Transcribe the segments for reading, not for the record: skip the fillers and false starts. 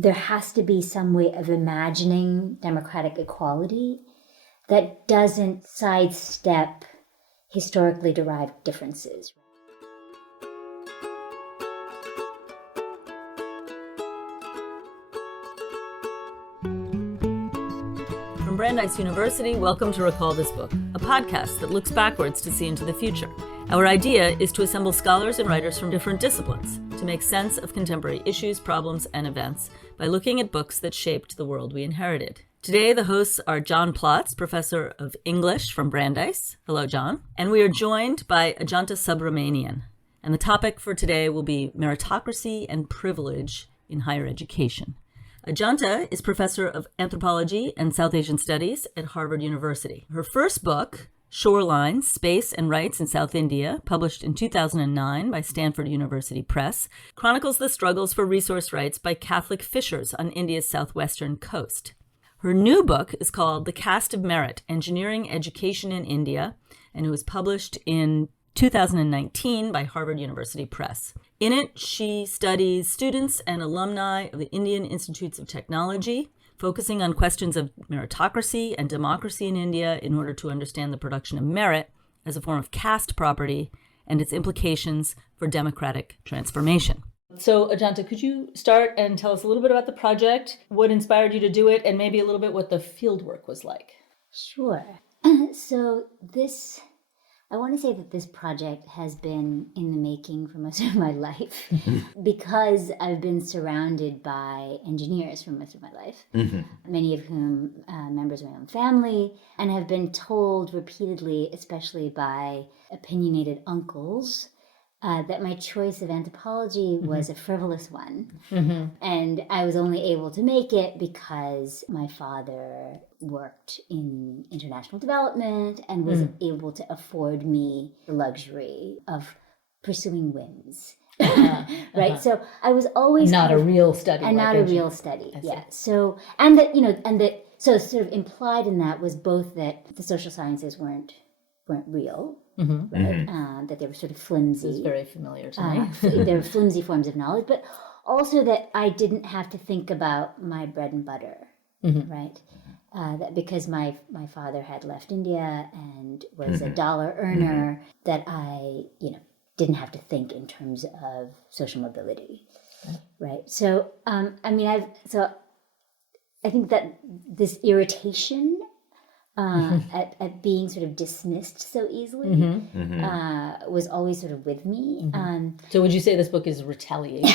there has to be some way of imagining democratic equality that doesn't sidestep historically derived differences. From Brandeis University, welcome to Recall This Book, a podcast that looks backwards to see into the future. Our idea is to assemble scholars and writers from different disciplines to make sense of contemporary issues, problems, and events by looking at books that shaped the world we inherited. Today, the hosts are John Plotz, professor of English from Brandeis. Hello, John. And we are joined by Ajantha Subramanian. And the topic for today will be meritocracy and privilege in higher education. Ajantha is professor of anthropology and South Asian studies at Harvard University. Her first book, Shoreline, Space and Rights in South India, published in 2009 by Stanford University Press, chronicles the struggles for resource rights by Catholic fishers on India's southwestern coast. Her new book is called The Caste of Merit, Engineering Education in India, and it was published in 2019 by Harvard University Press. In it, she studies students and alumni of the Indian Institutes of Technology, focusing on questions of meritocracy and democracy in India in order to understand the production of merit as a form of caste property and its implications for democratic transformation. So, Ajantha, could you start and tell us a little bit about the project, what inspired you to do it, and maybe a little bit what the fieldwork was like? Sure. I want to say that this project has been in the making for most of my life because I've been surrounded by engineers for most of my life, many of whom members of my own family, and have been told repeatedly, especially by opinionated uncles, that my choice of anthropology was a frivolous one. And I was only able to make it because my father worked in international development and was able to afford me the luxury of pursuing whims. Right? So I was always not a real study. And not a real study. Yeah. So, so sort of implied in that was both that the social sciences weren't real, right? That they were sort of flimsy. This is very familiar to me. They were flimsy forms of knowledge, but also that I didn't have to think about my bread and butter, right? That because my father had left India and was a dollar earner, that I, didn't have to think in terms of social mobility, right? So, I think that this irritation at being sort of dismissed so easily was always sort of with me. So would you say this book is retaliation?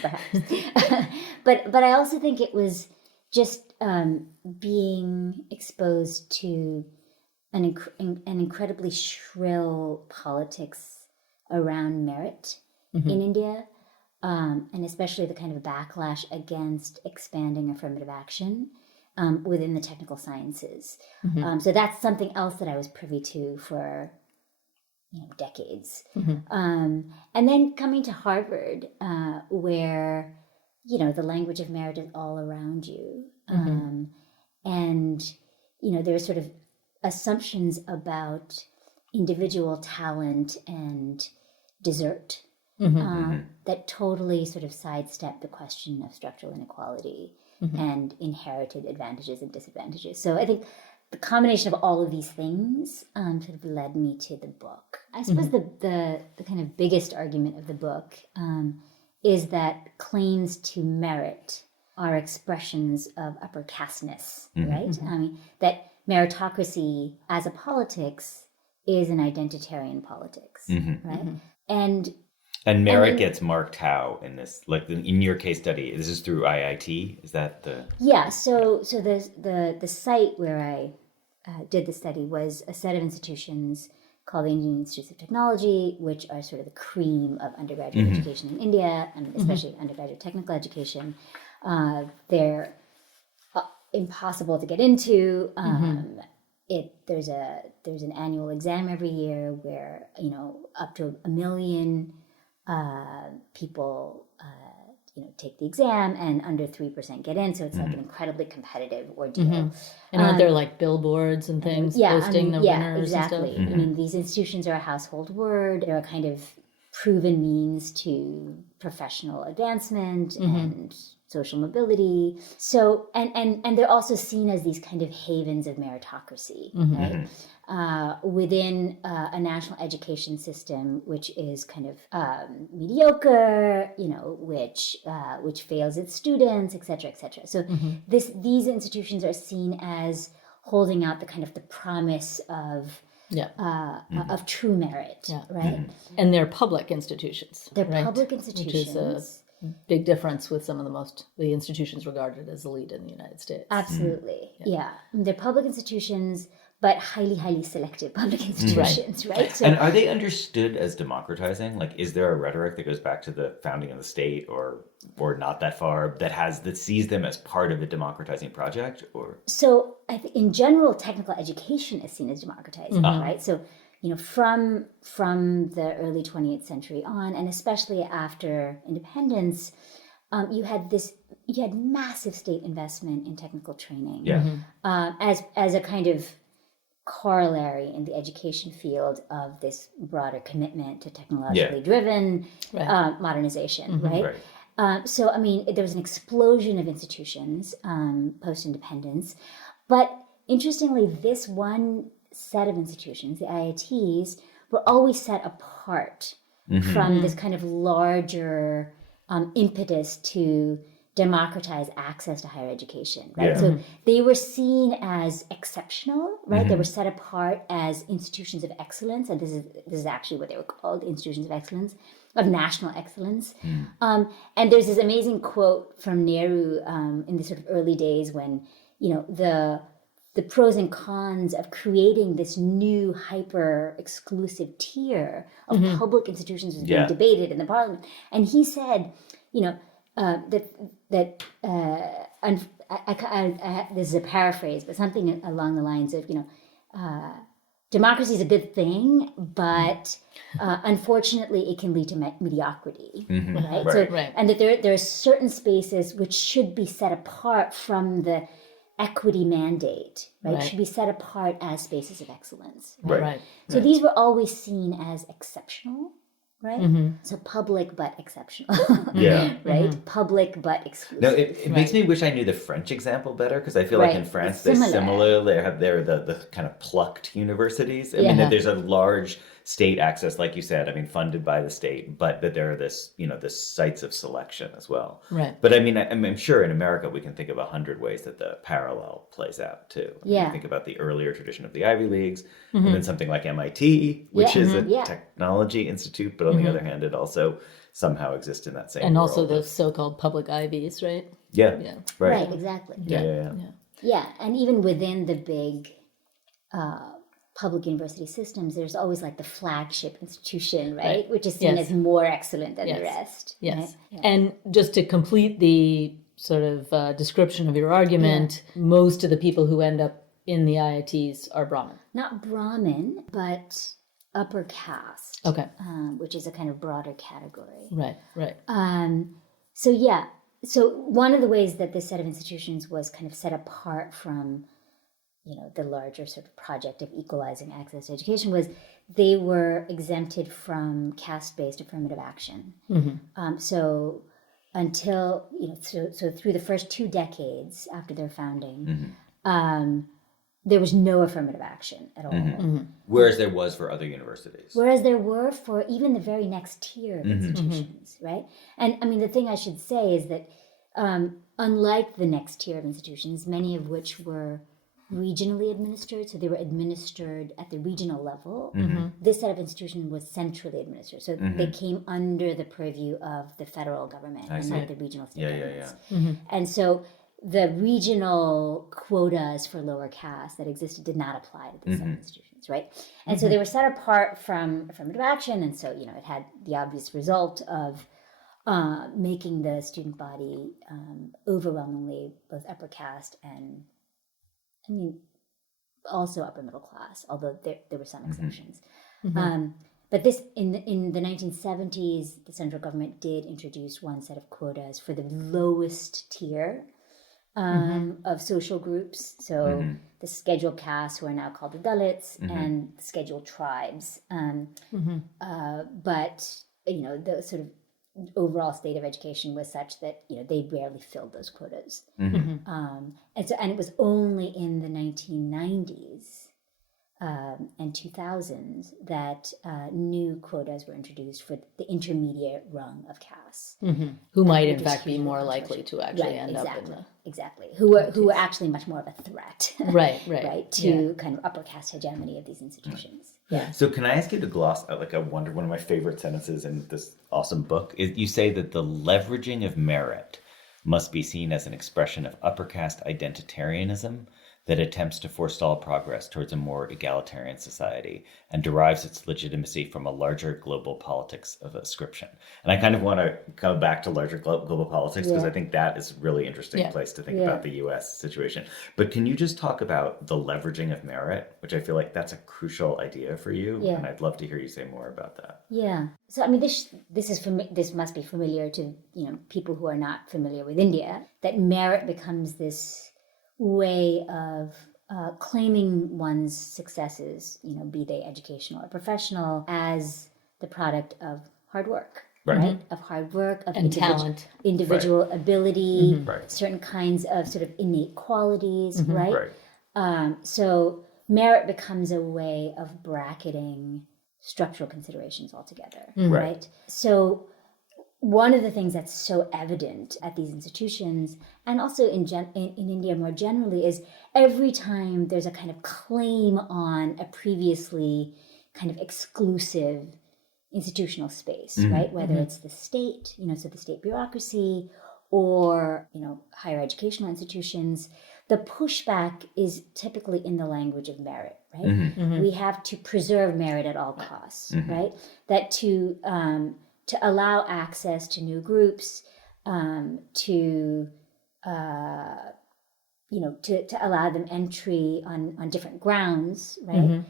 Perhaps. But I also think it was just being exposed to an incredibly shrill politics around merit in India, and especially the kind of backlash against expanding affirmative action within the technical sciences. So that's something else that I was privy to for decades. And then coming to Harvard, where, the language of merit is all around you. And, there are sort of assumptions about individual talent and desert that totally sort of sidestep the question of structural inequality and inherited advantages and disadvantages. So I think the combination of all of these things sort of led me to the book. I suppose the kind of biggest argument of the book is that claims to merit are expressions of upper casteness, right? I mean, that meritocracy as a politics is an identitarian politics, right? And merit gets marked how in this, like in your case study? This is through IIT. Is that the? Yeah. So the site where I did the study was a set of institutions called the Indian Institutes of Technology, which are sort of the cream of undergraduate education in India, and especially undergraduate technical education. They're impossible to get into. There's an annual exam every year where up to 1 million people take the exam, and under 3% get in. So it's like an incredibly competitive ordeal. And aren't there like billboards and things posting the winners exactly. and stuff? I mean, these institutions are a household word. They're a kind of proven means to professional advancement and social mobility. So, and they're also seen as these kind of havens of meritocracy, right? Within a national education system, which is kind of mediocre, which fails its students, et cetera, et cetera. So these institutions are seen as holding out the kind of the promise of true merit, right? And they're public institutions. They're right? public institutions. Which is a big difference with some of the institutions regarded as elite in the United States. Absolutely, yeah. They're public institutions, but highly, highly selective public institutions, right? So, and are they understood as democratizing? Like, is there a rhetoric that goes back to the founding of the state, or not that far, that sees them as part of a democratizing project? Or so I think in general, technical education is seen as democratizing, right? So, from the early 20th century on, and especially after independence, you had massive state investment in technical training, as a kind of corollary in the education field of this broader commitment to technologically driven modernization, right? So, I mean, there was an explosion of institutions post-independence, but interestingly, this one set of institutions, the IITs, were always set apart from this kind of larger impetus to democratize access to higher education, right? So they were seen as exceptional, right? They were set apart as institutions of excellence, and this is actually what they were called, institutions of excellence, of national excellence. And there's this amazing quote from Nehru in the sort of early days when, the pros and cons of creating this new hyper exclusive tier of public institutions was being debated in the parliament, and he said, this is a paraphrase, but something along the lines of, democracy is a good thing, but unfortunately it can lead to mediocrity, right? So, and that there are certain spaces which should be set apart from the equity mandate, right? Should be set apart as spaces of excellence, right? So these were always seen as exceptional, right? So public but exceptional, right? Public but exclusive. No, it makes me wish I knew the French example better, because I feel like in France they have the kind of plucked universities. I mean, that there's a large state access, like you said, I mean, funded by the state, but that there are this sites of selection as well. Right. But I mean, I'm sure in America we can think of 100 ways that the parallel plays out too. I mean, think about the earlier tradition of the Ivy Leagues, and then something like MIT, which is a technology institute, but on the other hand, it also somehow exists in that same and world. also those so-called public Ivies, right? Right, exactly. Yeah, and even within the big public university systems, there's always like the flagship institution, right? Which is seen as more excellent than the rest. Right? Yeah. And just to complete the sort of description of your argument, most of the people who end up in the IITs are Brahmin. Not Brahmin, but upper caste. Okay. Which is a kind of broader category. Right. So one of the ways that this set of institutions was kind of set apart from the larger sort of project of equalizing access to education was they were exempted from caste-based affirmative action. So until, so through the first 2 decades after their founding, there was no affirmative action at all. Whereas there was for other universities. Whereas there were for even the very next tier of institutions, right? And I mean, the thing I should say is that unlike the next tier of institutions, many of which were regionally administered, so they were administered at the regional level. This set of institutions was centrally administered, so they came under the purview of the federal government and not the regional state governments. And so the regional quotas for lower caste that existed did not apply to this set of institutions, right? And so they were set apart from affirmative action, and so it had the obvious result of making the student body overwhelmingly both upper caste and also upper middle class, although there were some exceptions. But this, in the 1970s, the central government did introduce one set of quotas for the lowest tier of social groups. So the scheduled castes, who are now called the Dalits, and the scheduled tribes. But the sort of overall state of education was such that they rarely filled those quotas, Mm-hmm. and it was only in the 1990s and 2000s that new quotas were introduced for the intermediate rung of castes, Who might in fact be more likely to actually end up in the exactly who were actually much more of a threat, right to kind of upper caste hegemony of these institutions. Yeah. So can I ask you to gloss out, one of my favorite sentences in this awesome book is you say that the leveraging of merit must be seen as an expression of upper caste identitarianism that attempts to forestall progress towards a more egalitarian society and derives its legitimacy from a larger global politics of ascription. And I kind of want to come back to larger global politics because I think that is a really interesting place to think about the U.S. situation. But can you just talk about the leveraging of merit, which I feel like that's a crucial idea for you, and I'd love to hear you say more about that. Yeah. So I mean, this must be familiar to people who are not familiar with India. That merit becomes this way of claiming one's successes, be they educational or professional, as the product of hard work, right? Of hard work, of talent, individual ability, certain kinds of sort of innate qualities, right? So merit becomes a way of bracketing structural considerations altogether, right? So one of the things that's so evident at these institutions, and also in India more generally, is every time there's a kind of claim on a previously kind of exclusive institutional space, right? Whether it's the state, so the state bureaucracy, or higher educational institutions, the pushback is typically in the language of merit, right? We have to preserve merit at all costs, right? That to allow access to new groups, to allow them entry on different grounds, right,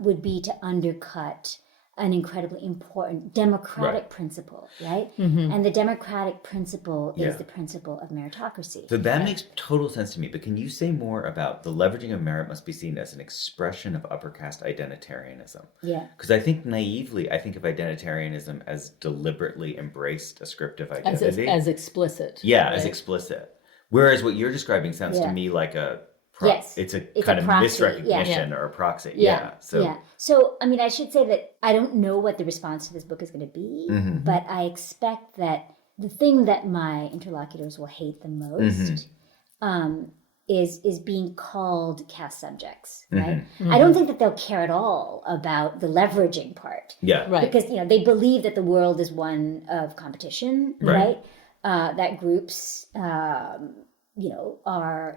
would be to undercut an incredibly important democratic principle, right? And the democratic principle is the principle of meritocracy. So that makes total sense to me, but can you say more about the leveraging of merit must be seen as an expression of upper caste identitarianism? Yeah. Because I think naively, I think of identitarianism as deliberately embraced ascriptive identity. As explicit. Yeah, as explicit. Whereas what you're describing sounds to me like it's a kind of proxy, misrecognition or a proxy. So, I mean, I should say that I don't know what the response to this book is going to be, but I expect that the thing that my interlocutors will hate the most is being called caste subjects, right? I don't think that they'll care at all about the leveraging part. Yeah. Right. Because, they believe that the world is one of competition, right? That groups are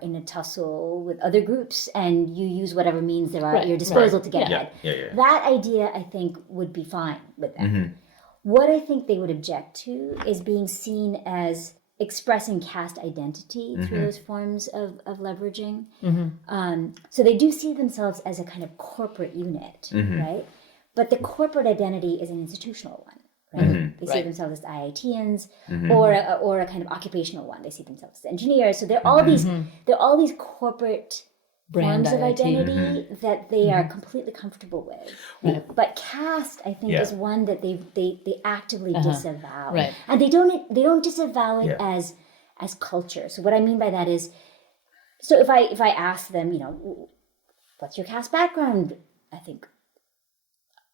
in a tussle with other groups, and you use whatever means there are at your disposal to get ahead. That idea, I think, would be fine with them. What I think they would object to is being seen as expressing caste identity through those forms of leveraging. So they do see themselves as a kind of corporate unit, right? But the corporate identity is an institutional one. Right? They see themselves as IITians, or a kind of occupational one. They see themselves as engineers. So there are all these corporate brand forms of identity. identity that they are completely comfortable with. But caste, I think, is one that they actively disavow, and they don't disavow it as culture. So what I mean by that is, so if I ask them, what's your caste background, I think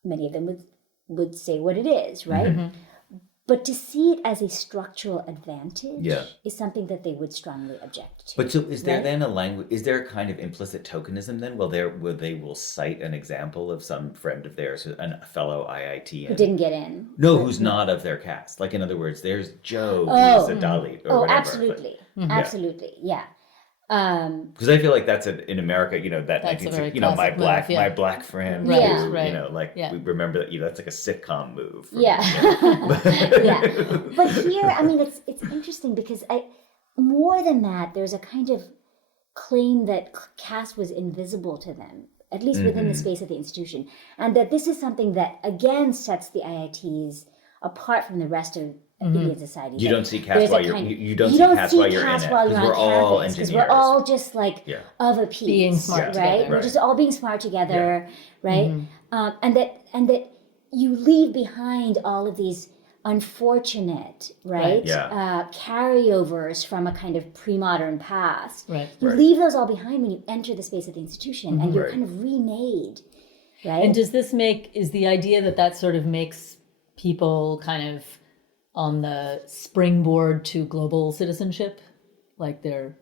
many of them would say what it is, right? But to see it as a structural advantage is something that they would strongly object to. But so is there then is there a kind of implicit tokenism then? Will they will cite an example of some friend of theirs, a fellow IIT who didn't get in? No, who's not of their caste. Like, in other words, there's Joe who's a Dalit or whatever. Absolutely. Absolutely, yeah. Because I feel like that's in America, that That's 1960, my black friend, Right. we remember that, that's like a sitcom move. Yeah. But here, I mean, it's interesting because more than that, there's a kind of claim that caste was invisible to them, at least within the space of the institution, and that this is something that again sets the IITs apart from the rest of Indian society. You don't see caste while you don't see caste while you're in it, because we're all engineers. Because we're all just like of a piece, being smart right? together. We're just all being smart together, right? And that you leave behind all of these unfortunate, right? Carryovers from a kind of pre-modern past. Right. You leave those all behind when you enter the space of the institution, and you're kind of remade, right? And is the idea that sort of makes people kind of on the springboard to global citizenship? Like they're...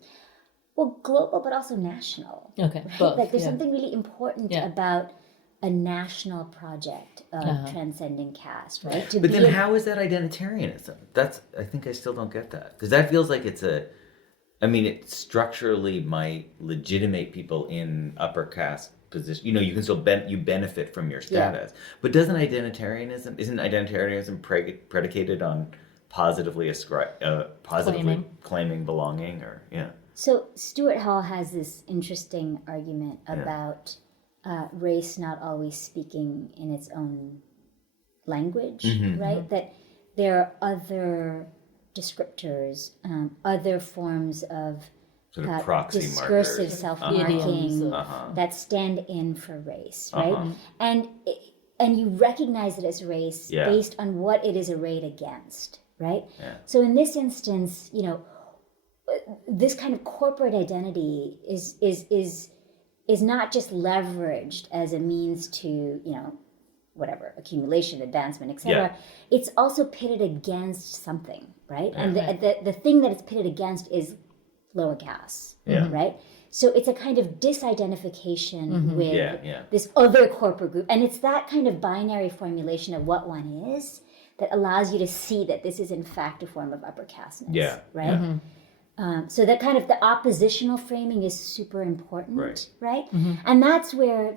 Well, global, but also national. Okay, right? both, Like there's something really important about a national project of transcending caste, right? But then how is that identitarianism? I think I still don't get that. Because that feels like it structurally might legitimate people in upper caste position. You can still you benefit from your status. But isn't identitarianism predicated on positively claiming belonging or So Stuart Hall has this interesting argument about race not always speaking in its own language, right? That there are other descriptors, other forms of sort of proxy discursive self-marking that stand in for race, right? And you recognize it as race based on what it is arrayed against, right? So in this instance, this kind of corporate identity is not just leveraged as a means to, whatever, accumulation, advancement, etc. It's also pitted against something, right? And the thing that it's pitted against is lower caste, right? So it's a kind of disidentification with this other corporate group. And it's that kind of binary formulation of what one is that allows you to see that this is in fact a form of upper casteness, right? So that kind of the oppositional framing is super important, right? And that's what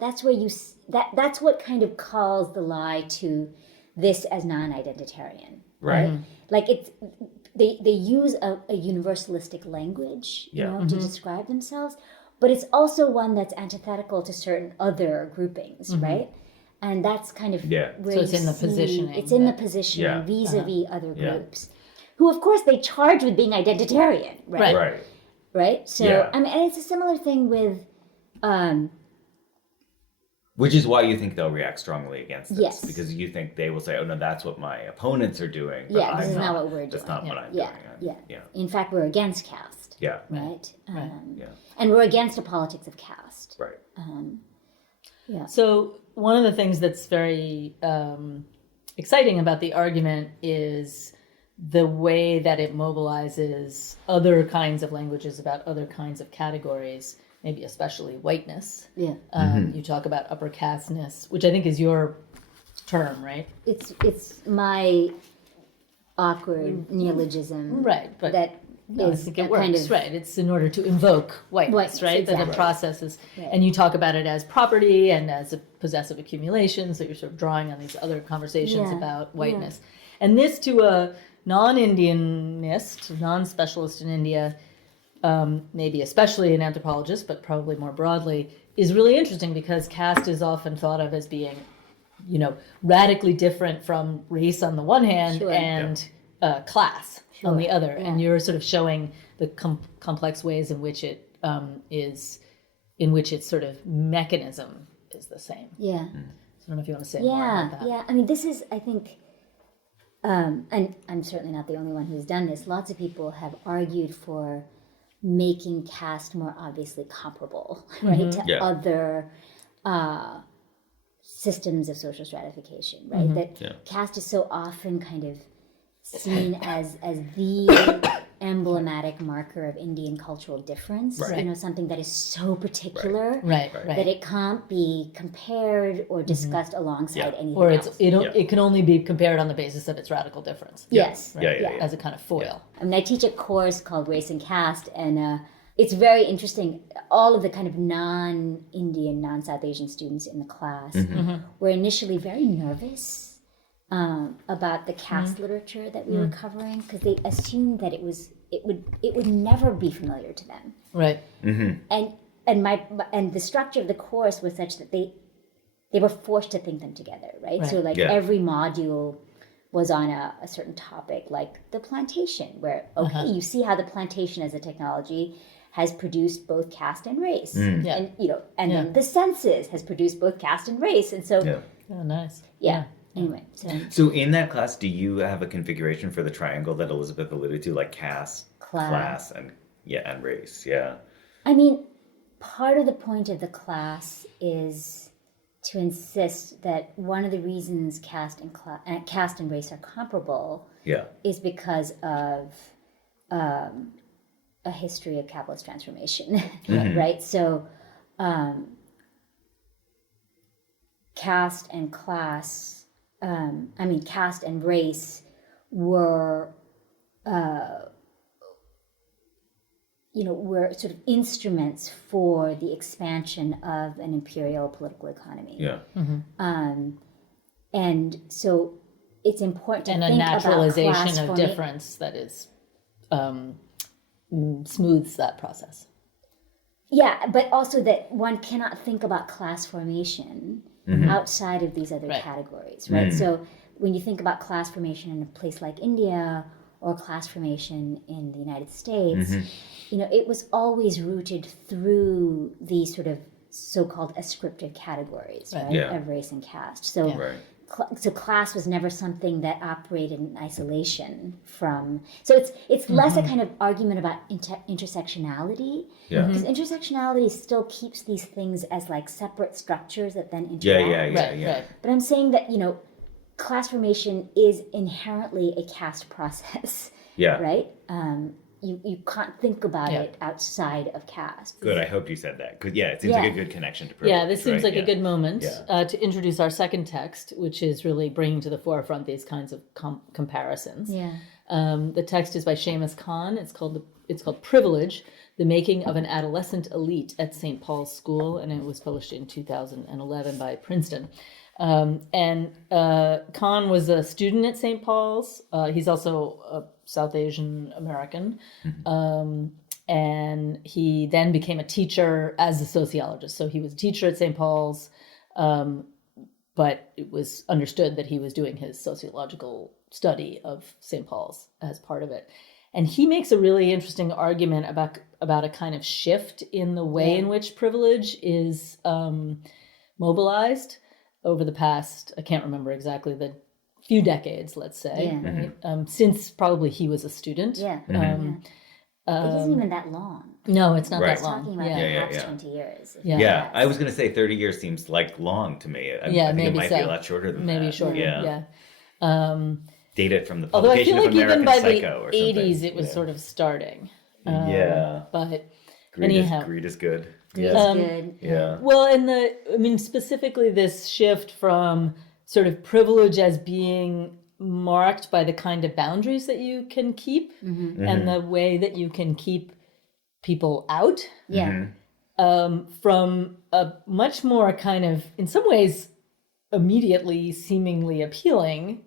kind of calls the lie to this as non-identitarian, right? Like they use a universalistic language, to describe themselves, but it's also one that's antithetical to certain other groupings, right? And that's kind of where so it's in the positioning. It's in the positioning vis-a-vis other groups. Who, of course, they charge with being identitarian, right? Right? So, and it's a similar thing with... which is why you think they'll react strongly against this. Yes. Because you think they will say, oh, no, that's what my opponents are doing. But this is not what we're doing. That's not what I'm doing. In fact, we're against caste. Right? And we're against a politics of caste. Right. So one of the things that's very exciting about the argument is the way that it mobilizes other kinds of languages about other kinds of categories, maybe especially whiteness. You talk about upper casteness, which I think is your term, right? It's my awkward neologism. Right, but that I think it works, right? It's in order to invoke whiteness, right? Exactly. That the process is, and you talk about it as property and as a possessive accumulation, so you're sort of drawing on these other conversations about whiteness. And this to a non-Indianist, non-specialist in India, maybe especially an anthropologist, but probably more broadly, is really interesting because caste is often thought of as being, radically different from race on the one hand and class on the other. And you're sort of showing the complex ways in which it in which its sort of mechanism is the same. So I don't know if you want to say more about that. I mean, this is, I think, and I'm certainly not the only one who's done this. Lots of people have argued for making caste more obviously comparable, right, to other systems of social stratification, right? That caste is so often kind of seen as the emblematic marker of Indian cultural difference, something that is so particular that it can't be compared or discussed alongside anything or else. It can only be compared on the basis of its radical difference. Yes. As a kind of foil. I mean, I teach a course called Race and Caste, and it's very interesting. All of the kind of non-Indian, non-South Asian students in the class were initially very nervous about the caste literature that we were covering, because they assumed that it would never be familiar to them. Right. And the structure of the course was such that they were forced to think them together, right? So every module was on a certain topic, like the plantation, where you see how the plantation as a technology has produced both caste and race, and then the census has produced both caste and race, and so oh, nice. Anyway, so in that class, do you have a configuration for the triangle that Elizabeth alluded to, like caste, class, and race? Yeah. I mean, part of the point of the class is to insist that one of the reasons caste and race are comparable is because of a history of capitalist transformation, right? So caste and class, caste and race were were sort of instruments for the expansion of an imperial political economy. Yeah. And so it's important to and think a naturalization about class of difference that is smooths that process. Yeah, but also that one cannot think about class formation outside of these other categories, right? So when you think about class formation in a place like India or class formation in the United States, it was always rooted through these sort of so-called ascriptive categories, right? Of race and caste. So, so class was never something that operated in isolation from. So it's less a kind of argument about intersectionality, because intersectionality still keeps these things as like separate structures that then interact. Right. But I'm saying that class formation is inherently a caste process. Right. You can't think about it outside of caste. Good. I hoped you said that. It seems like a good connection to privilege. Yeah, this seems like a good moment to introduce our second text, which is really bringing to the forefront these kinds of comparisons. Yeah. The text is by Seamus Khan. It's called Privilege: The Making of an Adolescent Elite at St. Paul's School, and it was published in 2011 by Princeton. And Khan was a student at St. Paul's. He's also a South Asian American. And he then became a teacher as a sociologist. So he was a teacher at St. Paul's, but it was understood that he was doing his sociological study of St. Paul's as part of it. And he makes a really interesting argument about a kind of shift in the way in which privilege is mobilized over the past, I can't remember exactly, the few decades, let's say, right? Since probably he was a student. It isn't even that long. No, it's not that We're long. talking about perhaps 20 years. Yeah, I was going to say 30 years seems like long to me. I think maybe it might be a lot shorter than that. Maybe shorter, Data from the although I publication feel like of American even by Psycho the or something. 80s it was sort of starting. But Greed is good. Good. Yeah. Well, and specifically this shift from sort of privilege as being marked by the kind of boundaries that you can keep and the way that you can keep people out. From a much more kind of, in some ways, immediately seemingly appealing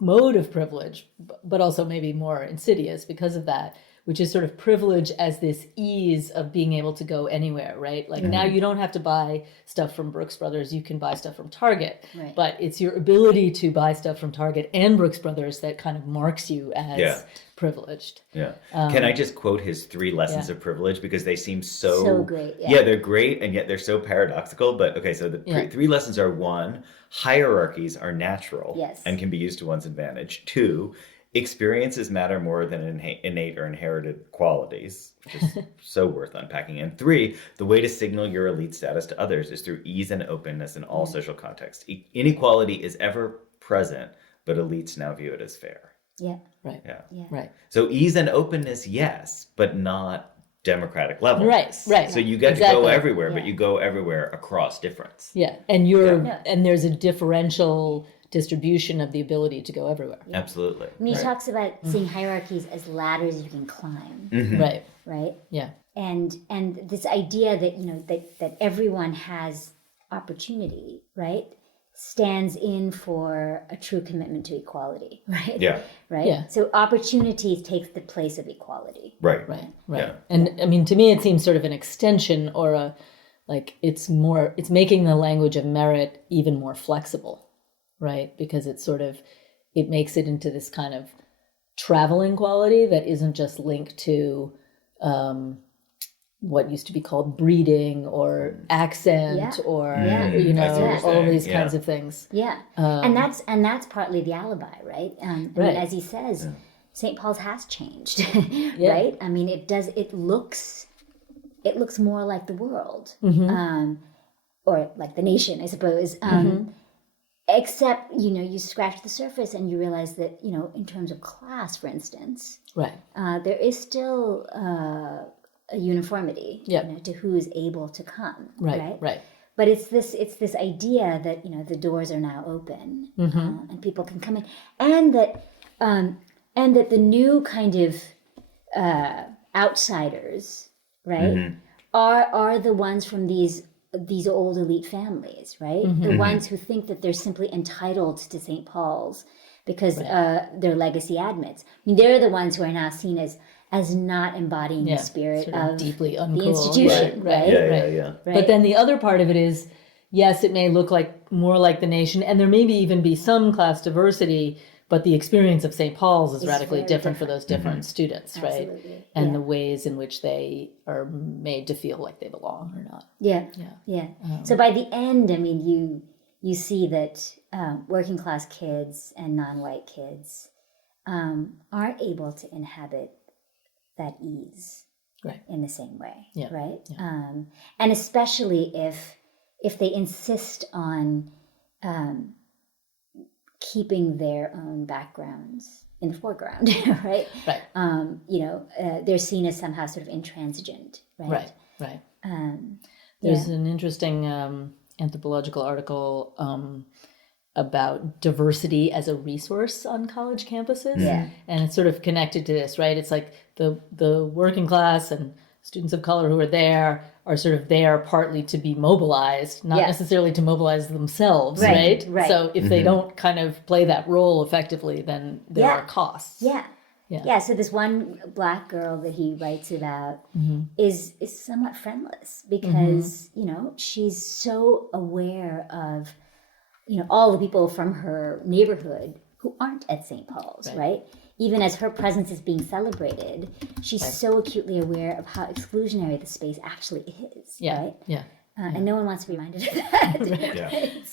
mode of privilege, but also maybe more insidious because of that, which is sort of privilege as this ease of being able to go anywhere, right? Like now you don't have to buy stuff from Brooks Brothers, you can buy stuff from Target, but it's your ability to buy stuff from Target and Brooks Brothers that kind of marks you as privileged. Yeah. Can I just quote his 3 lessons of privilege, because they seem so great. Yeah, they're great, and yet they're so paradoxical. But okay, so the 3 lessons are: 1, hierarchies are natural and can be used to one's advantage. 2, experiences matter more than innate or inherited qualities, which is so worth unpacking. And 3, the way to signal your elite status to others is through ease and openness in all social contexts. Inequality is ever present, but elites now view it as fair. Right. So ease and openness, yes, but not democratic level. Right. So you get to go everywhere, but you go everywhere across difference. And and there's a differential distribution of the ability to go everywhere. Absolutely. I mean, he talks about seeing hierarchies as ladders you can climb. Right. Yeah. And this idea that that everyone has opportunity, right, stands in for a true commitment to equality, right? Right. So opportunity takes the place of equality. Right. Yeah. And I mean, to me, it seems sort of an extension, or it's making the language of merit even more flexible, right? Because it makes it into this kind of traveling quality that isn't just linked to what used to be called breeding or accent or all these kinds of things. Yeah, and that's partly the alibi, right? I mean, as he says, St. Paul's has changed, right? I mean, it does. It looks more like the world, or like the nation, I suppose. Except, you scratch the surface and you realize that, in terms of class, for instance, there is still a uniformity, to who is able to come, right? But it's this idea that the doors are now open and people can come in, and that the new kind of outsiders, right, are the ones from these old elite families, right? The ones who think that they're simply entitled to St. Paul's because their legacy admits. I mean, they're the ones who are now seen as not embodying the spirit sort of deeply uncool. The institution, right? Yeah. But then the other part of it is, yes, it may look like more like the nation, and there may even be some class diversity, but the experience of St. Paul's is radically different for those different students, right? Absolutely. And the ways in which they are made to feel like they belong or not. Yeah. So by the end, I mean, you see that working class kids and non-white kids aren't able to inhabit that ease in the same way, right? Yeah. And especially if they insist on keeping their own backgrounds in the foreground, right? They're seen as somehow sort of intransigent, right? Right. There's an interesting anthropological article about diversity as a resource on college campuses. Yeah. And it's sort of connected to this, right? It's like the working class and students of color who are there are sort of there partly to be mobilized, not necessarily to mobilize themselves, right? So if they don't kind of play that role effectively, then there are costs. Yeah, so this one Black girl that he writes about is somewhat friendless because, she's so aware of, all the people from her neighborhood who aren't at St. Paul's, right? Even as her presence is being celebrated, she's so acutely aware of how exclusionary the space actually is, right? And no one wants to be reminded of that.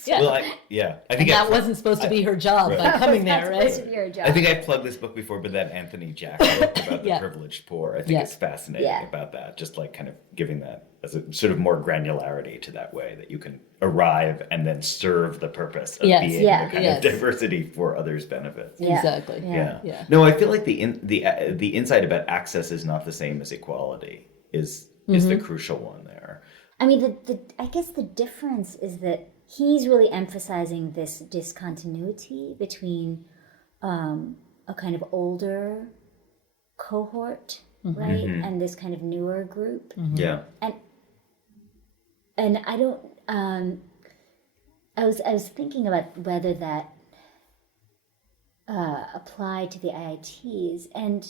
Well, I think that wasn't supposed to be her job by coming there, right? Supposed to be her job. I think I plugged this book before, but that Anthony Jack book about the privileged poor, I think it's fascinating about that. Just like kind of giving that as a sort of more granularity to that way that you can arrive and then serve the purpose of being the kind of diversity for others' benefits. Exactly. No, I feel like the insight about access is not the same as equality is the crucial one there. I mean, I guess the difference is that he's really emphasizing this discontinuity between a kind of older cohort, right, and this kind of newer group. And I don't. I was thinking about whether that applied to the IITs, and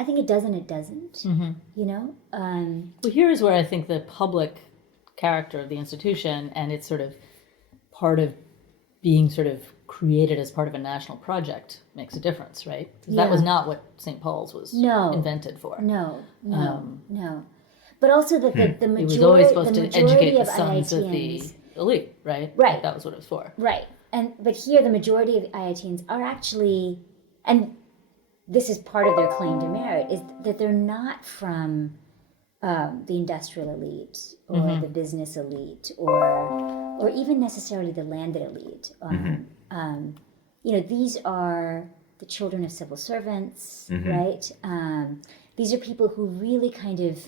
I think it does and it doesn't, Well, here's where I think the public character of the institution and it's sort of part of being sort of created as part of a national project makes a difference, right? Because that was not what St. Paul's was invented for. No. But also that the majority... It was always supposed to educate the sons of the elite, right? Right. That was what it was for. Right. But here the majority of the IITians are actually... and this is part of their claim to merit, is that they're not from the industrial elite or the business elite or even necessarily the landed elite. These are the children of civil servants, right? These are people who really kind of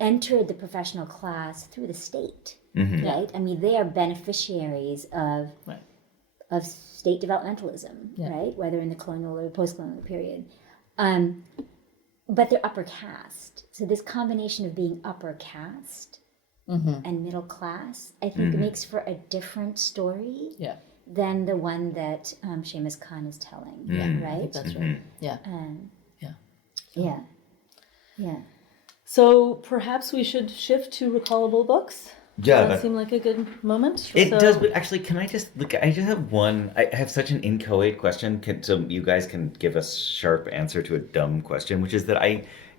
entered the professional class through the state, right? I mean, they are beneficiaries of state developmentalism, right? Whether in the colonial or post-colonial period. But they're upper caste. So this combination of being upper caste and middle class, I think makes for a different story than the one that Seamus Khan is telling, right? I think that's right. Yeah. So perhaps we should shift to recallable books. Yeah, Does that seem like a good moment? It does, but actually, can I just look? I just have one. I have such an inchoate question, so you guys can give a sharp answer to a dumb question, which is that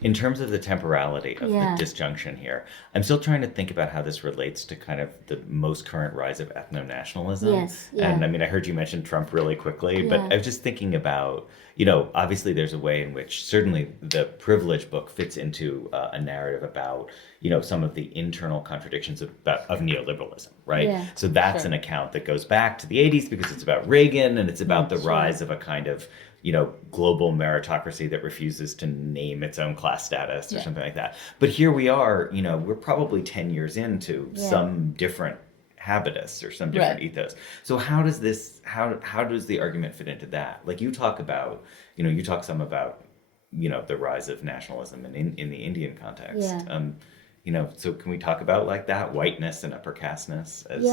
In terms of the temporality of the disjunction here, I'm still trying to think about how this relates to kind of the most current rise of ethno-nationalism. Yes, yeah. And I mean, I heard you mention Trump really quickly, but I was just thinking about, you know, obviously there's a way in which certainly the Privilege book fits into a narrative about, you know, some of the internal contradictions of neoliberalism, right? Yeah, so that's an account that goes back to the 80s because it's about Reagan and it's about the rise of a kind of, you know, global meritocracy that refuses to name its own class status or something like that. But here we are, you know, we're probably 10 years into some different habitus or some different ethos. So how does this, how does the argument fit into that? Like you talk about, you know, you talk some about, you know, the rise of nationalism in the Indian context. You know, so can we talk about like that whiteness and upper casteness as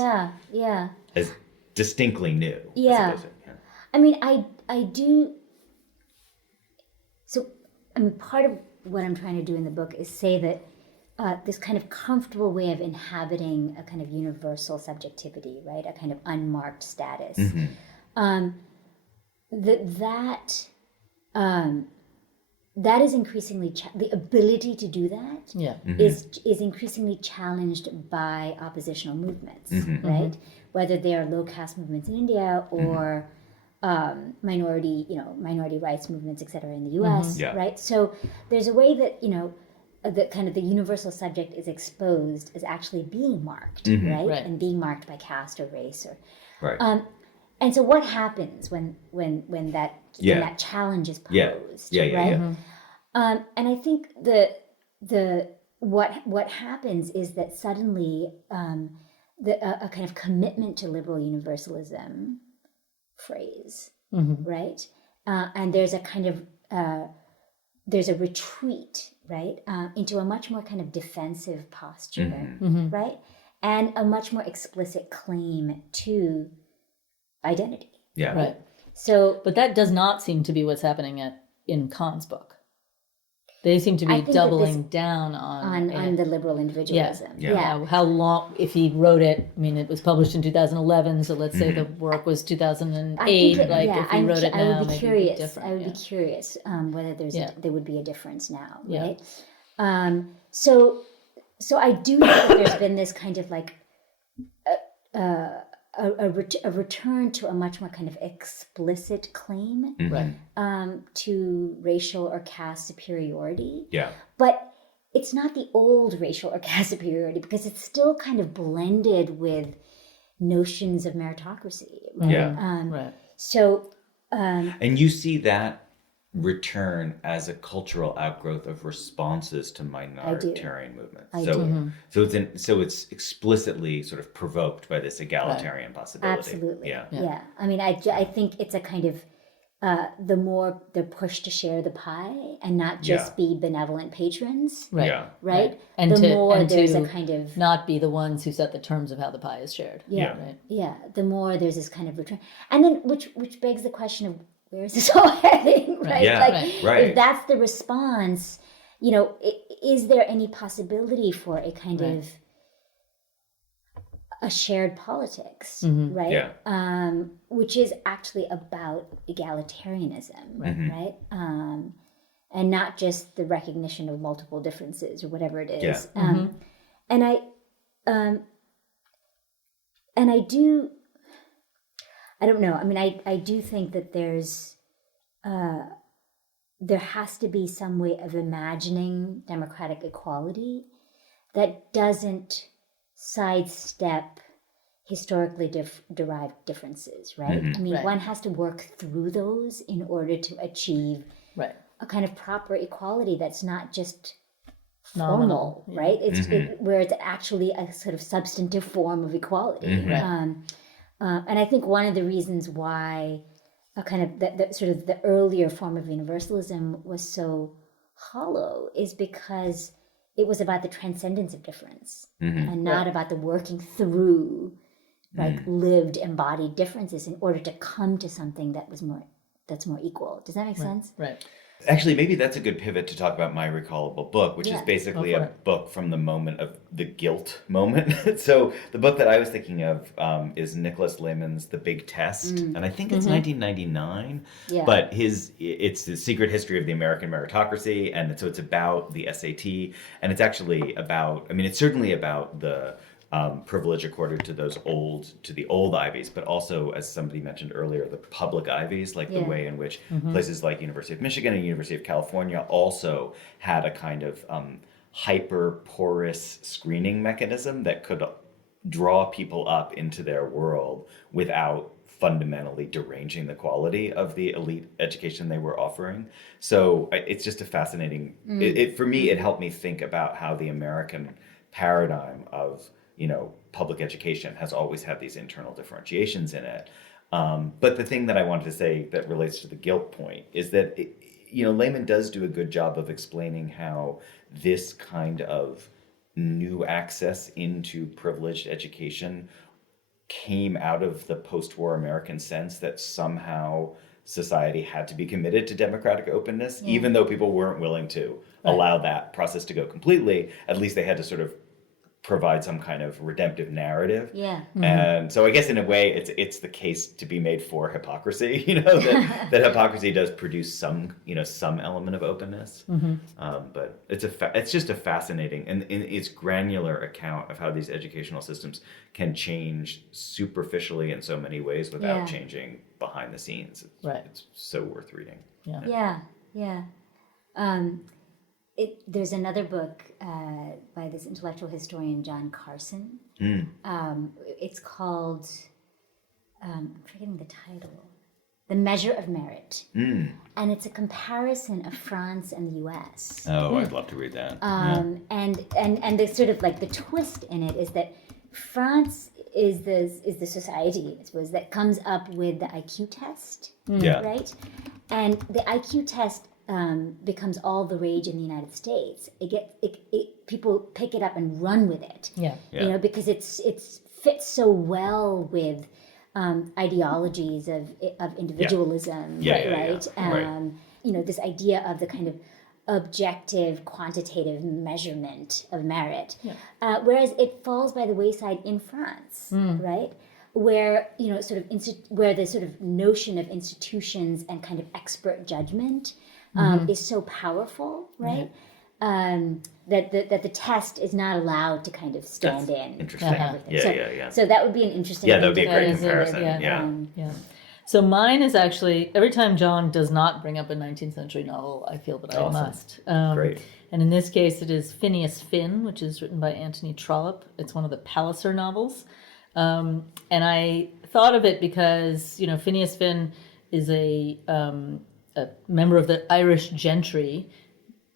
as distinctly new? I mean, I do. So, I mean, part of what I'm trying to do in the book is say that this kind of comfortable way of inhabiting a kind of universal subjectivity, right? A kind of unmarked status. That is increasingly the ability to do that is increasingly challenged by oppositional movements, right? Whether they are low caste movements in India or minority rights movements, et cetera, in the U.S., right? So there's a way that, you know, the kind of the universal subject is exposed as actually being marked, right? And being marked by caste or race or, and so what happens when that challenge is posed, right? And I think what happens is that suddenly a kind of commitment to liberal universalism phrase, right? And there's a kind of there's a retreat, right, into a much more kind of defensive posture, right, and a much more explicit claim to identity. Right. So, but that does not seem to be what's happening in Kahn's book. They seem to be doubling down on the liberal individualism. How long, if he wrote it, I mean, it was published in 2011, so let's say the work was 2008, if he wrote it now, I would be curious. different. I would be curious whether there would be a difference now, right? So I do think that there's been this kind of like a return to a much more kind of explicit claim to racial or caste superiority. But it's not the old racial or caste superiority because it's still kind of blended with notions of meritocracy. Right? So... and you see that return as a cultural outgrowth of responses to minoritarian movements. So it's explicitly sort of provoked by this egalitarian possibility. Absolutely. Yeah. I mean, I think it's a kind of the more they're pushed to share the pie and not just be benevolent patrons. Right. And the more there's a kind of not be the ones who set the terms of how the pie is shared. The more there's this kind of return, and then which begs the question of, where is this all heading, right? If that's the response, you know, is there any possibility for a kind of a shared politics, right? Which is actually about egalitarianism, right? And not just the recognition of multiple differences or whatever it is. And I do. I don't know. I mean, I do think that there has to be some way of imagining democratic equality that doesn't sidestep historically derived differences, right? I mean, one has to work through those in order to achieve a kind of proper equality that's not just formal, right? It's where it's actually a sort of substantive form of equality. And I think one of the reasons why a kind of the sort of the earlier form of universalism was so hollow is because it was about the transcendence of difference and not about the working through like lived embodied differences in order to come to something that's more equal. Does that make sense? Right. Actually, maybe that's a good pivot to talk about my recallable book, which is basically a book from the moment of the guilt moment. So the book that I was thinking of is Nicholas Lehmann's The Big Test, and I think it's 1999. Yeah. But it's the secret history of the American meritocracy, and so it's about the SAT, and it's actually about, I mean, it's certainly about the privilege accorded to the old Ivies, but also, as somebody mentioned earlier, the public Ivies, like the way in which places like University of Michigan and University of California also had a kind of hyper porous screening mechanism that could draw people up into their world without fundamentally deranging the quality of the elite education they were offering. So it's just a fascinating, for me, it helped me think about how the American paradigm of public education has always had these internal differentiations in it. But the thing that I wanted to say that relates to the guilt point is that, Lehman does do a good job of explaining how this kind of new access into privileged education came out of the post-war American sense that somehow society had to be committed to democratic openness, even though people weren't willing to allow that process to go completely. At least they had to sort of provide some kind of redemptive narrative. Yeah. And so I guess in a way it's the case to be made for hypocrisy, that hypocrisy does produce some element of openness. But it's just a fascinating and it's granular account of how these educational systems can change superficially in so many ways without changing behind the scenes. It's so worth reading. Yeah. There's another book by this intellectual historian, John Carson. It's called, I'm forgetting the title, The Measure of Merit. And it's a comparison of France and the US. Oh, I'd love to read that. And the sort of like the twist in it is that France is the society, I suppose, that comes up with the IQ test, right? And the IQ test becomes all the rage in the United States. People pick it up and run with it. Because it's fits so well with ideologies of individualism, right? This idea of the kind of objective quantitative measurement of merit, whereas it falls by the wayside in France, right? Where where the sort of notion of institutions and kind of expert judgment is so powerful, right? That the test is not allowed to kind of stand in. Interesting. So that would be an interesting. Yeah, that would be a great comparison. So mine is actually, every time John does not bring up a 19th century novel, I feel that I must. Great. And in this case, it is Phineas Finn, which is written by Anthony Trollope. It's one of the Palliser novels. And I thought of it because, Phineas Finn is a member of the Irish gentry,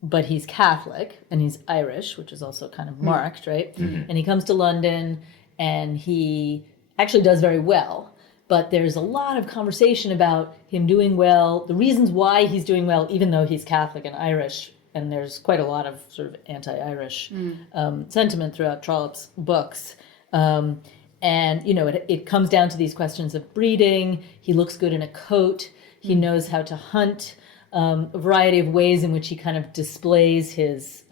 but he's Catholic and he's Irish, which is also kind of marked, right? And he comes to London and he actually does very well. But there's a lot of conversation about him doing well, the reasons why he's doing well, even though he's Catholic and Irish. And there's quite a lot of sort of anti-Irish sentiment throughout Trollope's books. And, it comes down to these questions of breeding. He looks good in a coat. He knows how to hunt. A variety of ways in which he kind of displays his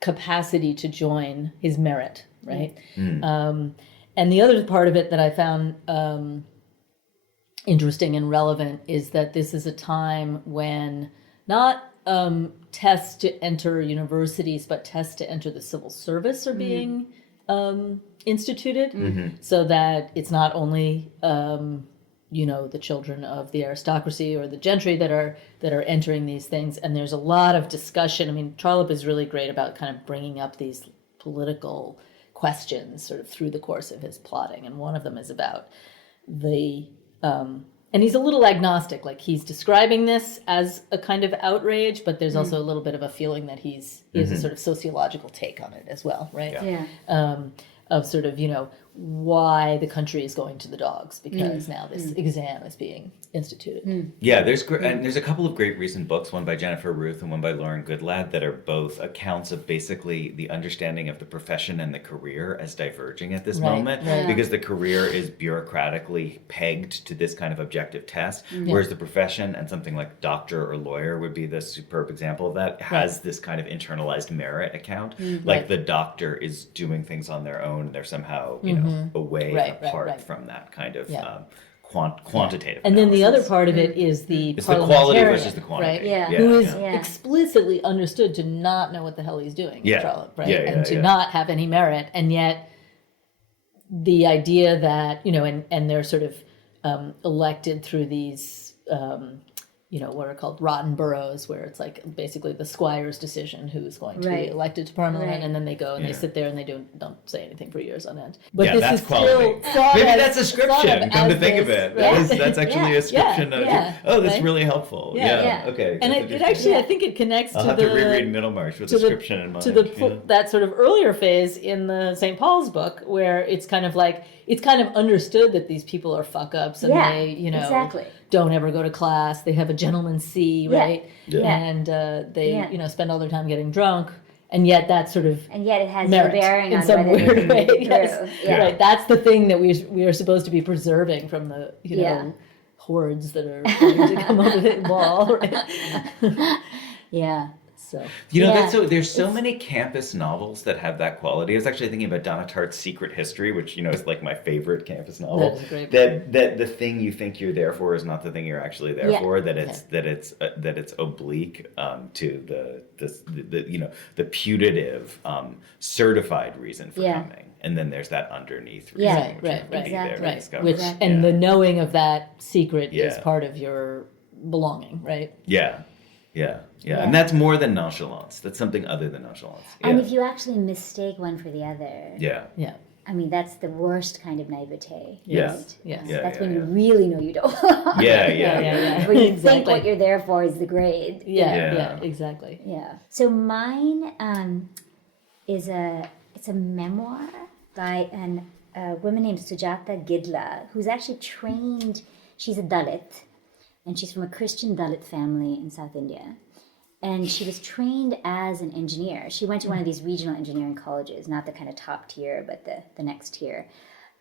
capacity to join, his merit, right? And the other part of it that I found interesting and relevant is that this is a time when not tests to enter universities, but tests to enter the civil service are being instituted, so that it's not only the children of the aristocracy or the gentry that are entering these things. And there's a lot of discussion. I mean, Trollope is really great about kind of bringing up these political questions sort of through the course of his plotting, and one of them is about the and he's a little agnostic, like he's describing this as a kind of outrage, but there's also a little bit of a feeling that he has a sort of sociological take on it as well, right? Of sort of, why the country is going to the dogs, because now this exam is being instituted. Yeah, and there's a couple of great recent books, one by Jennifer Ruth and one by Lauren Goodlad, that are both accounts of basically the understanding of the profession and the career as diverging at this moment, because the career is bureaucratically pegged to this kind of objective test, whereas the profession, and something like doctor or lawyer would be the superb example of that, has this kind of internalized merit account. Like the doctor is doing things on their own, they're somehow, you know, away, apart from that kind of quantitative and then the analysis. other part of it is it's the quality versus the quantity, who is explicitly understood to not know what the hell he's doing, and to not have any merit, and yet the idea that, you know, and they're sort of elected through these you know, what are called rotten boroughs, where it's like basically the squire's decision who's going to be elected to Parliament, and then they go and they sit there and they don't say anything for years on end. But this that's is quality. still Maybe that's a scription, come to think of it. That's actually a scription. That's really helpful. Okay. And it actually, I think it connects I'll to have to reread Middlemarch with a scription in mind. To that sort of earlier phase in the St. Paul's book, where it's kind of like, it's kind of understood that these people are fuck-ups, and they, you know, don't ever go to class. They have a gentleman's C, right? And they, you know, spend all their time getting drunk. And yet that's sort of and yet it has no bearing in on some whether weird way. Yes. Right. That's the thing that we are supposed to be preserving from the, you know, hordes that are trying to come over the wall. Right? So, you know, that's there's so many campus novels that have that quality. I was actually thinking about Donna Tartt's Secret History, which, you know, is like my favorite campus novel. That is a great book. That the thing you think you're there for is not the thing you're actually there for. That it's oblique to the you know, the putative certified reason for coming. And then there's that underneath reason, which and the knowing of that secret is part of your belonging, right? Yeah, and that's more than nonchalance. That's something other than nonchalance. And if you actually mistake one for the other, I mean, that's the worst kind of naivete. Yes. That's when you really know you don't. When you think what you're there for is the grade. Exactly. Yeah. So mine it's a memoir by a woman named Sujata Gidla, who's actually trained. She's a Dalit, and she's from a Christian Dalit family in South India. And she was trained as an engineer. She went to one of these regional engineering colleges, not the kind of top tier, but the next tier.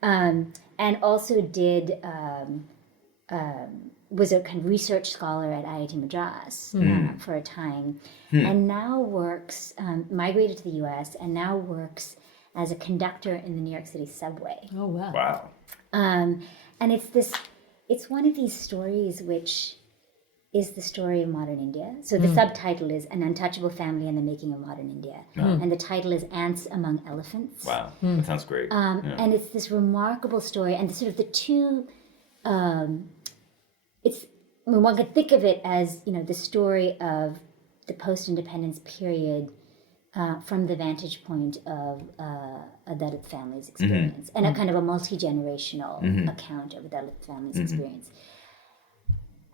And also was a kind of research scholar at IIT Madras for a time. And now works, migrated to the US, and now works as a conductor in the New York City subway. Oh, wow. Wow. And it's one of these stories which is the story of modern India. So the subtitle is An Untouchable Family and the Making of Modern India. And the title is Ants Among Elephants. Wow, that sounds great. And it's this remarkable story. And sort of the two, one could think of it as, you know, the story of the post-independence period from the vantage point of a Dalit family's experience. And a kind of a multi-generational account of a Dalit family's experience.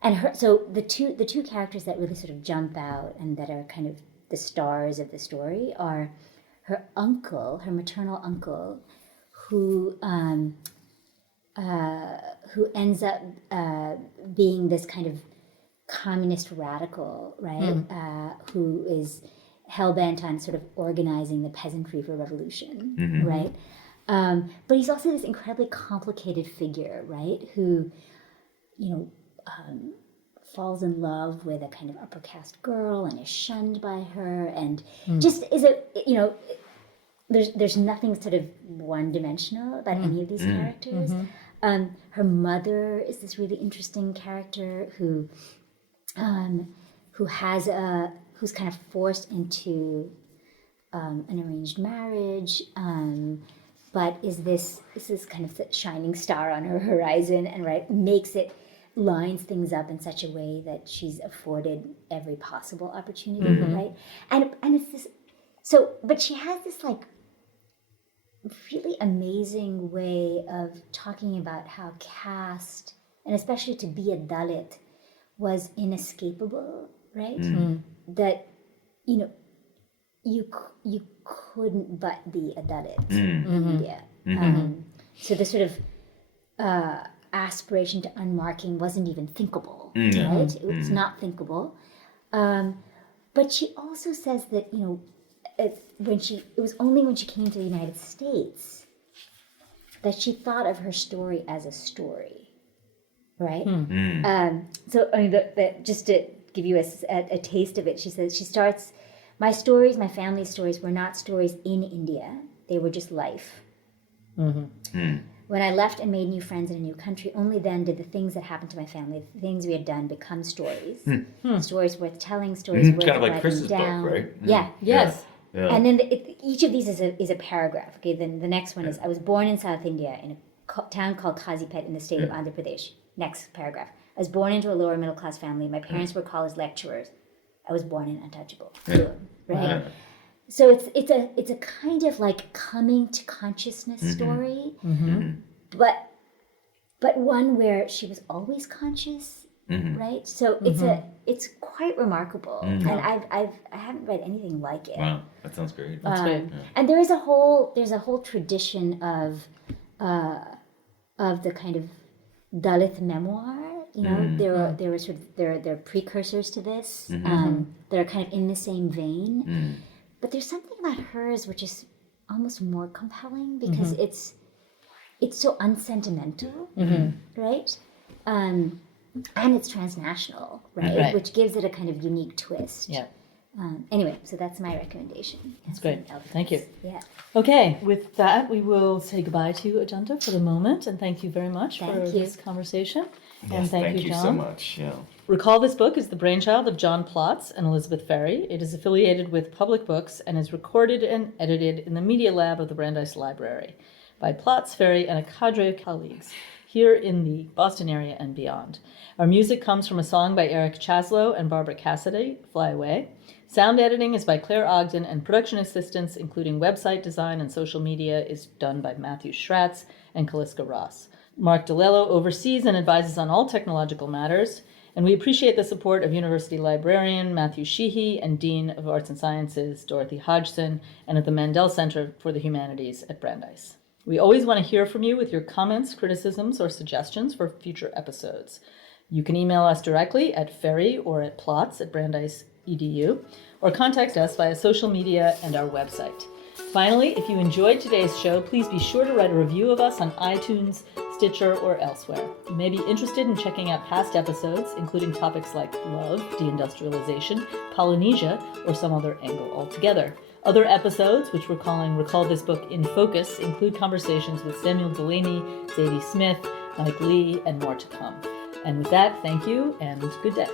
And so the two characters that really sort of jump out and that are kind of the stars of the story are her uncle, her maternal uncle, who ends up being this kind of communist radical, right? Who is hell-bent on sort of organizing the peasantry for revolution, right? But he's also this incredibly complicated figure, right? Who, you know, falls in love with a kind of upper caste girl and is shunned by her, and just is there's nothing sort of one-dimensional about any of these characters. Her mother is this really interesting character who's kind of forced into an arranged marriage, but is this kind of the shining star on her horizon, and lines things up in such a way that she's afforded every possible opportunity, right? And it's this, but she has this like really amazing way of talking about how caste, and especially to be a Dalit, was inescapable, right? That, you know, you couldn't but be a Dalit in India. So the sort of aspiration to unmarking wasn't even thinkable, right? It was not thinkable. But she also says that, it was only when she came to the United States that she thought of her story as a story, right? So I mean, just to give you a taste of it, she says, my stories, my family's stories were not stories in India. They were just life. When I left and made new friends in a new country, only then did the things that happened to my family, the things we had done, become stories. Stories worth telling, stories worth kind of like writing Chris's down. book, right? Yeah. Yes. Yeah. And then each of these is a paragraph. Okay, then the next one is, I was born in South India in a town called Kazipet in the state of Andhra Pradesh. Next paragraph. I was born into a lower middle class family. My parents were college lecturers. I was born an untouchable. Right? So it's a kind of like coming to consciousness story, but one where she was always conscious, right? So it's quite remarkable, and I haven't read anything like it. Wow, that sounds great. That's great. And there's a whole tradition of the kind of Dalit memoir. There are precursors to this that are kind of in the same vein. But there's something about hers which is almost more compelling because it's so unsentimental, right? And it's transnational, right? Which gives it a kind of unique twist. Yeah. Anyway, so that's my recommendation. That's great. Thank you. Yeah. Okay, with that, we will say goodbye to Ajantha for the moment, and thank you very much for this conversation. Yes, and thank you, John. So much. Yeah. Recall This Book is the brainchild of John Plotz and Elizabeth Ferry. It is affiliated with Public Books and is recorded and edited in the Media Lab of the Brandeis Library by Plotz, Ferry, and a cadre of colleagues here in the Boston area and beyond. Our music comes from a song by Eric Chaslow and Barbara Cassidy, Fly Away. Sound editing is by Claire Ogden, and production assistance, including website design and social media, is done by Matthew Schratz and Kaliska Ross. Mark DeLello oversees and advises on all technological matters, and we appreciate the support of University Librarian Matthew Sheehy and Dean of Arts and Sciences Dorothy Hodgson, and at the Mandel Center for the Humanities at Brandeis. We always want to hear from you with your comments, criticisms, or suggestions for future episodes. You can email us directly at ferry or at plots@brandeis.edu, or contact us via social media and our website. Finally, if you enjoyed today's show, please be sure to write a review of us on iTunes, Stitcher, or elsewhere. You may be interested in checking out past episodes, including topics like love, deindustrialization, Polynesia, or some other angle altogether. Other episodes, which we're calling Recall This Book in Focus, include conversations with Samuel Delaney, Zadie Smith, Mike Lee, and more to come. And with that, thank you and good day.